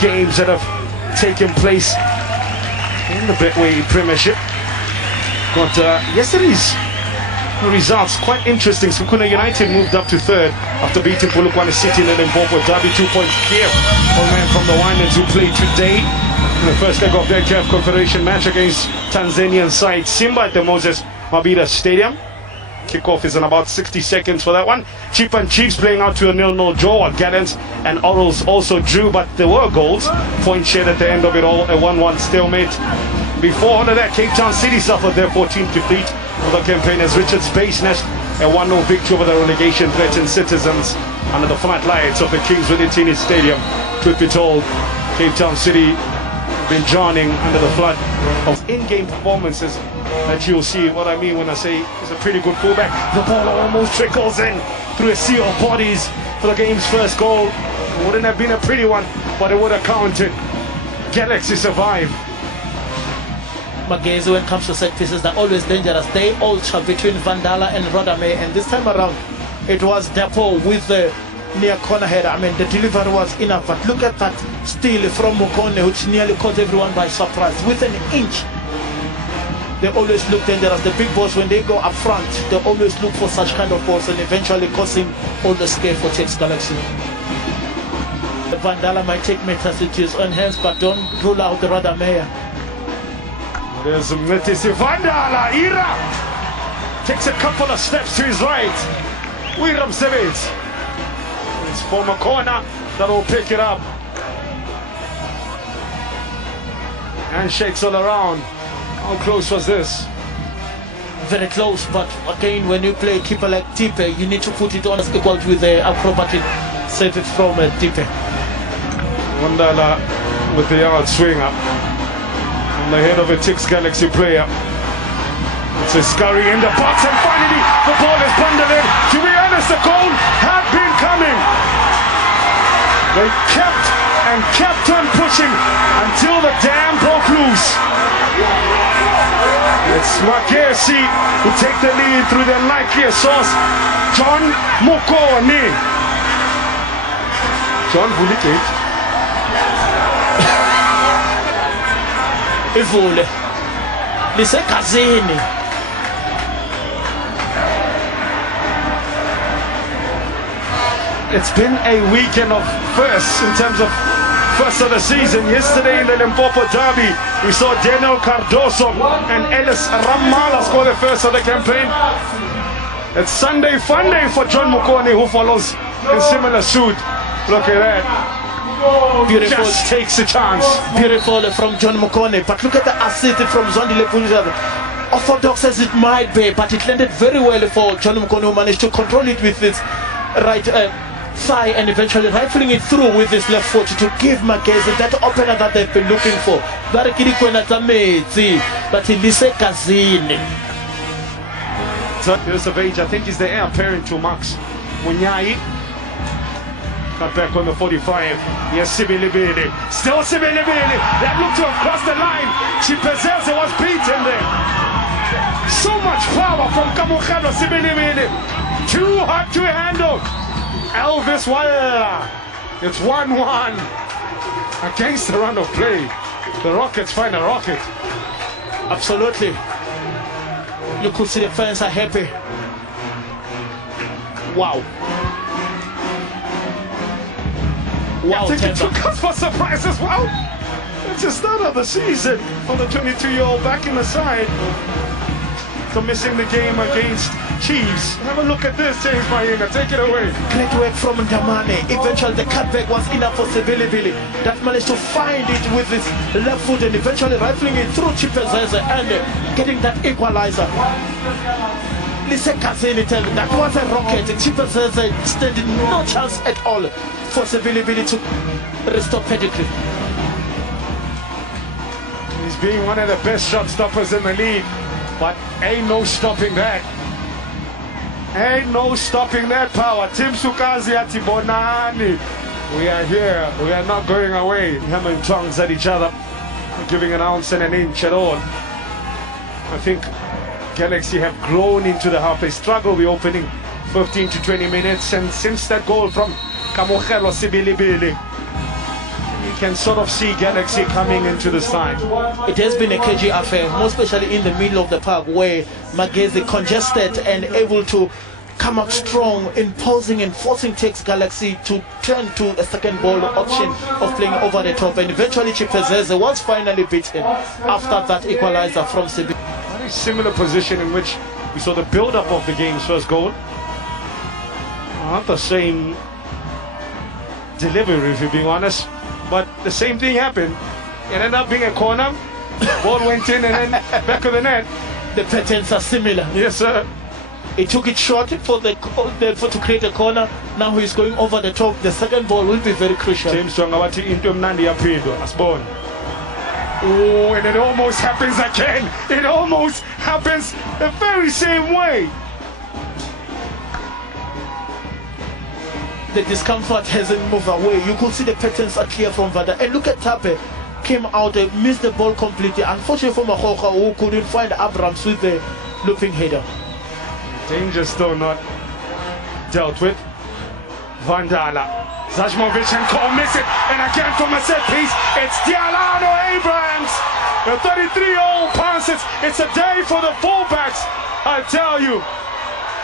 games that have taken place in the Betway Premiership. Got yesterday's results quite interesting. Sukuna United moved up to third after beating Polokwane City in the Limpopo Derby, 2 points clear. All men from the Winders who played today in the first leg of their CAF Confederation match against Tanzanian side Simba at the Moses Mabhida Stadium. Kickoff is in about 60 seconds for that one. Chief and Chiefs playing out to a 0-0 draw. Gallants and Orals also drew, but there were goals. Point shared at the end of it all, a 1-1 stalemate. Before all of that, Cape Town City suffered their 14th defeat for the campaign as Richards Bay snatched a 1-0 victory over the relegation threatened Citizens under the floodlights of the Kings Willetini Stadium. Truth be told, Cape Town City been drowning under the flood of in-game performances that you'll see. What I mean when I say he's a pretty good fullback. The ball almost trickles in through a sea of bodies for the game's first goal. It wouldn't have been a pretty one, but it would have counted. Galaxy survive. Magesi, when it comes to set pieces, they're always dangerous. They alter between Vandala and Rodame, and this time around it was Depo with the near corner header. I mean, the delivery was enough, but look at that steal from Mokone, which nearly caught everyone by surprise with an inch. They always look dangerous. The big balls, when they go up front, they always look for such kind of balls and eventually causing all the scare for Tex Galaxy. Vandala might take matters into his own hands, but don't rule out the Radamea. There's Metisi Vandala. Ira takes a couple of steps to his right. Wiram Sevitz. It's from a corner that'll pick it up. And shakes all around. How close was this? Very close, but again, when you play a keeper like Tipe, you need to put it on as equal with the acrobatic save it from Tipe. Vandala with the yard swinger on the head of a Tix Galaxy player. It's a scurry in the box, and finally the ball is bundled in. To be honest, the goal had been coming. They kept on pushing until the dam broke loose. It's Magesi who take the lead through the likeliest source, John Mokone. John Vulikate. Ivule lisekazini. It's been a weekend of firsts in terms of first of the season. Yesterday in the Limpopo Derby, we saw Daniel Cardoso and Ellis Ramala score the first of the campaign. It's Sunday fun day for John Mokone, who follows in similar suit. Look at that. Beautiful. Just takes a chance. Beautiful from John Mokone. But look at the assist from Zondile Punjab. Orthodox as it might be, but it landed very well for John Mokone, who managed to control it with his right thigh and eventually rifling it through with his left foot to give Magesi that opener that they've been looking for. But he lise kazini. So years of age, I think he's the heir apparent to Max Munyai. Cut back on the 45. Yes, Sibilibili. Still Sibilibili. That looked to have crossed the line. Chipezeze was beaten there. So much power from Kamukhelo Sibilibili. Too hard to handle. Elvis Walla. It's 1-1 against the run of play. The Rockets find a rocket. Absolutely. You could see the fans are happy. Wow. Wow, I think it took us for surprise as well. It's the start of the season for the 22-year-old back in the side. So missing the game against Chiefs. Have a look at this, James Mayenga. Take it away. Great work from Ndamane. Eventually the cutback was enough for Sibilibili. That managed to find it with his left foot and eventually rifling it through Chipezeze and getting that equalizer. Listen, Kazini tell me that was a rocket. Chipezeze standing no chance at all for Sibilibili to restore pedigree. He's being one of the best shot stoppers in the league, but ain't no stopping that. Ain't no stopping that power. Tim Sukazi Atibonani. We are here. We are not going away. Hammering tongues at each other, giving an ounce and an inch at all. I think Galaxy have grown into the half. They struggle the opening 15 to 20 minutes, and since that goal from Kamukhelo Sibilibili, you can sort of see Galaxy coming into this time. It has been a cagey affair, more especially in the middle of the park where Magesi congested and able to come up strong, imposing and forcing Takes Galaxy to turn to a second ball option of playing over the top, and eventually Chipezeze was finally beaten after that equalizer from Sibi. Very similar position in which we saw the build-up of the game's first goal. Not the same delivery, if you're being honest, but the same thing happened. It ended up being a corner, ball went in and then back of the net. The patterns are similar. Yes, sir. He took it short to create a corner. Now he's going over the top. The second ball will be very crucial. James Twangawati into Mnandi Apido. Asbon. Oh, and it almost happens again. It almost happens the very same way. The discomfort hasn't moved away. You could see the patterns are clear from Vanda. And look at Tape. Came out, missed the ball completely. Unfortunately for Mahoka, who couldn't find Abrams with the looping header. Danger still not dealt with. Vandala. Zajmovic and Cole miss it. And again from a set piece, it's Dialano Abrams. The 33-year-old passes. It's a day for the fullbacks. I tell you,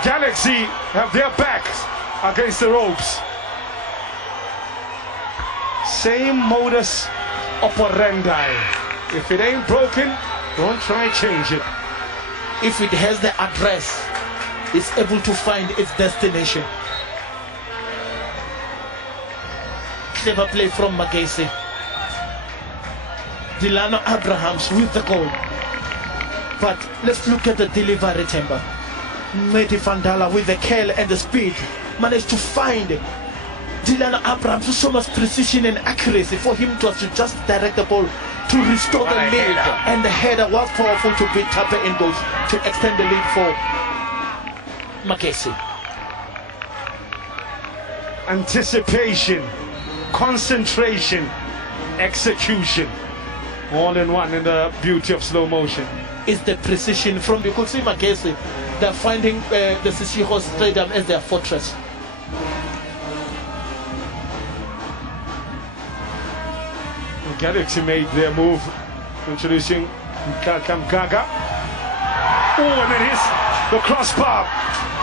Galaxy have their backs against the ropes. Same modus operandi. If it ain't broken, don't try and change it. If it has the address, it's able to find its destination. Clever play from Magesi. Delano Abrahams with the goal. But let's look at the delivery timber. Mehdi Vandala with the curl and the speed managed to find Delano Abrahams with so much precision and accuracy for him to just direct the ball to restore the lead. And the header was powerful to beat Tape in goals to extend the lead for Magesi. Anticipation, concentration, execution, all in one in the beauty of slow motion. Is the precision from, you could see Magesi, they're finding the Sisiho Stadium as their fortress. Galaxy made their move, introducing Kamkaga. Oh, and it is the crossbar.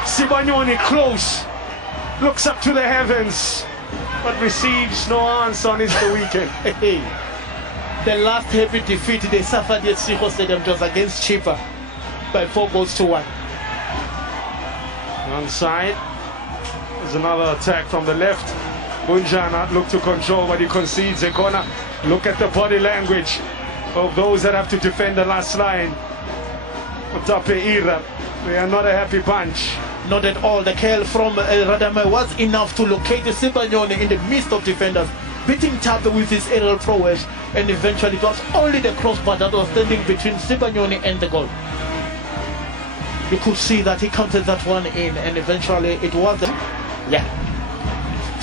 Sibanyoni close, looks up to the heavens, but receives no answer on Easter weekend. The last heavy defeat they suffered at Sisiho Stadium was against Chipa by 4-1. Onside. There's another attack from the left. Bunjana look to control, but he concedes a corner. Look at the body language of those that have to defend the last line. Tape Ira, they are not a happy bunch. Not at all. The curl from Radame was enough to locate the Sibanyoni in the midst of defenders, beating Tape with his aerial prowess, and eventually it was only the crossbar that was standing between Sibanyoni and the goal. You could see that he counted that one in, and eventually it was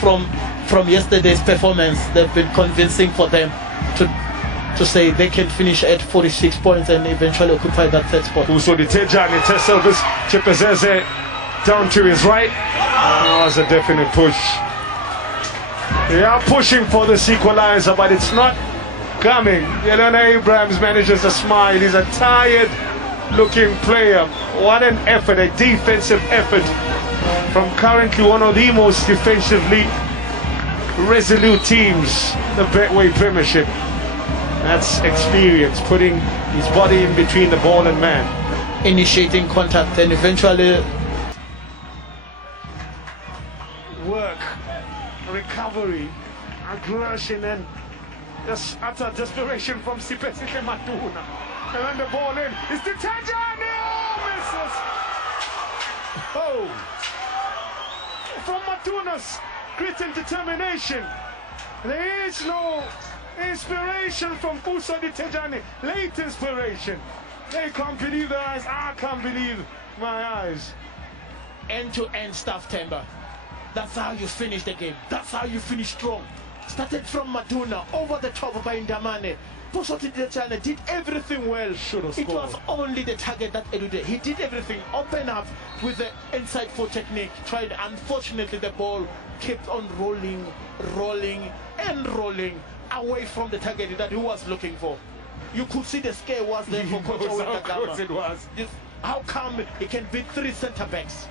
from yesterday's performance. They've been convincing for them to say they can finish at 46 points and eventually occupy that third spot. Uso di Tejani, Tesselvis, Chipezeze down to his right. That was a definite push. They are pushing for this equalizer, but it's not coming. Yelena Abrams manages to smile. He's a tired looking player. What an effort, a defensive effort from currently one of the most defensively resolute teams, the Betway Premiership. That's experience, putting his body in between the ball and man. Initiating contact and eventually work, recovery, aggression, and just utter desperation from Sipesike Matuna. And then the ball in. It's the Tajani! Oh, misses! Oh! From Matuna's grit and determination. There is no inspiration from Uso di Tejani. Late inspiration. They can't believe their eyes. I can't believe my eyes. End-to-end stuff, Temba. That's how you finish the game. That's how you finish strong. Started from Matuna, over the top by Ndamane. Uso di Tejani did everything well. It was only the target that eluded. He did everything. Open up with the insightful technique. Tried. Unfortunately, the ball kept on rolling, and rolling. away from the target that he was looking for. You could see the scare was there for Coach Owen Of course Kagama. it was. How come he can beat 3 centre backs